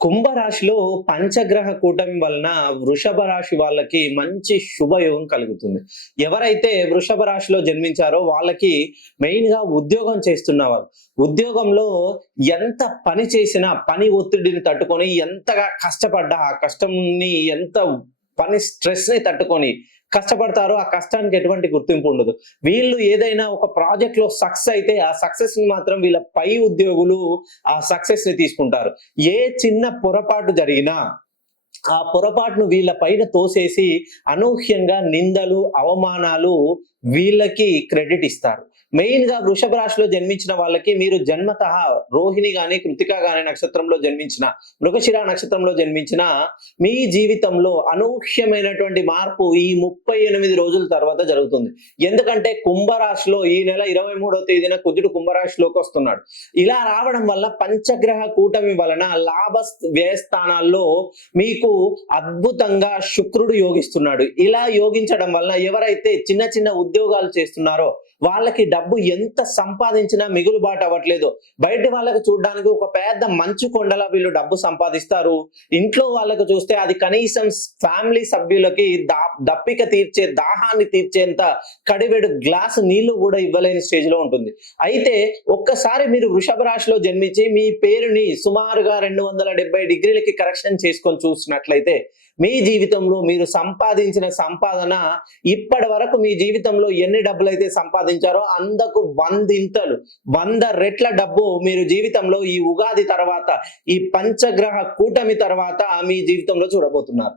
కుంభరాశిలో పంచగ్రహ కూటమి వలన వృషభ రాశి వాళ్ళకి మంచి శుభయోగం కలుగుతుంది. ఎవరైతే వృషభ రాశిలో జన్మించారో వాళ్ళకి మెయిన్ గా ఉద్యోగం చేస్తున్నవారు ఉద్యోగంలో ఎంత పని చేసినా పని ఒత్తిడిని తట్టుకొని ఎంతగా కష్టపడ్డా ఆ కష్టంని ఎంత పని స్ట్రెస్ ని తట్టుకొని కష్టపడతారో ఆ కష్టానికి ఎటువంటి గుర్తింపు ఉండదు. వీళ్ళు ఏదైనా ఒక ప్రాజెక్ట్ లో సక్సెస్ అయితే ఆ సక్సెస్ ని మాత్రం వీళ్ళ పై ఉద్యోగులు ఆ సక్సెస్ ని తీసుకుంటారు. ఏ చిన్న పొరపాటు జరిగినా ఆ పొరపాటును వీళ్ళ పైన తోసేసి అనూహ్యంగా నిందలు అవమానాలు వీళ్ళకి క్రెడిట్ ఇస్తారు. మెయిన్ గా వృషభ రాశిలో జన్మించిన వాళ్ళకి మీరు జన్మతః రోహిణి గాని కృతిక గాని నక్షత్రంలో జన్మించిన మృగశిర నక్షత్రంలో జన్మించిన మీ జీవితంలో అనూహ్యమైనటువంటి మార్పు ఈ 38 రోజుల తర్వాత జరుగుతుంది. ఎందుకంటే కుంభరాశిలో ఈ నెల 23వ తేదీన కుజుడు కుంభరాశిలోకి వస్తున్నాడు. ఇలా రావడం వల్ల పంచగ్రహ కూటమి వలన లాభ వ్యయస్థానాల్లో మీకు అద్భుతంగా శుక్రుడు యోగిస్తున్నాడు. ఇలా యోగించడం వల్ల ఎవరైతే చిన్న చిన్న ఉద్యోగాలు చేస్తున్నారో వాళ్ళకి డబ్బు ఎంత సంపాదించినా మిగులుబాటు అవ్వట్లేదు. బయట వాళ్ళకు చూడడానికి ఒక పెద్ద మంచు కొండలా వీళ్ళు డబ్బు సంపాదిస్తారు. ఇంట్లో వాళ్ళకు చూస్తే అది కనీసం ఫ్యామిలీ సభ్యులకి దప్పిక తీర్చే దాహాన్ని తీర్చేంత కడివెడు గ్లాస్ నీళ్లు కూడా ఇవ్వలేని స్టేజ్ లో ఉంటుంది. అయితే ఒక్కసారి మీరు వృషభ రాశిలో జన్మించి మీ పేరుని సుమారుగా 270 డిగ్రీలకి కరెక్షన్ చేసుకొని చూసినట్లయితే మీ జీవితంలో మీరు సంపాదించిన సంపాదన ఇప్పటి వరకు మీ జీవితంలో ఎన్ని డబ్బులు అయితే సంపాదించారో అందకు 100 రెట్ల డబ్బు మీరు జీవితంలో ఈ ఉగాది తర్వాత ఈ పంచగ్రహ కూటమి తర్వాత మీ జీవితంలో చూడబోతున్నారు.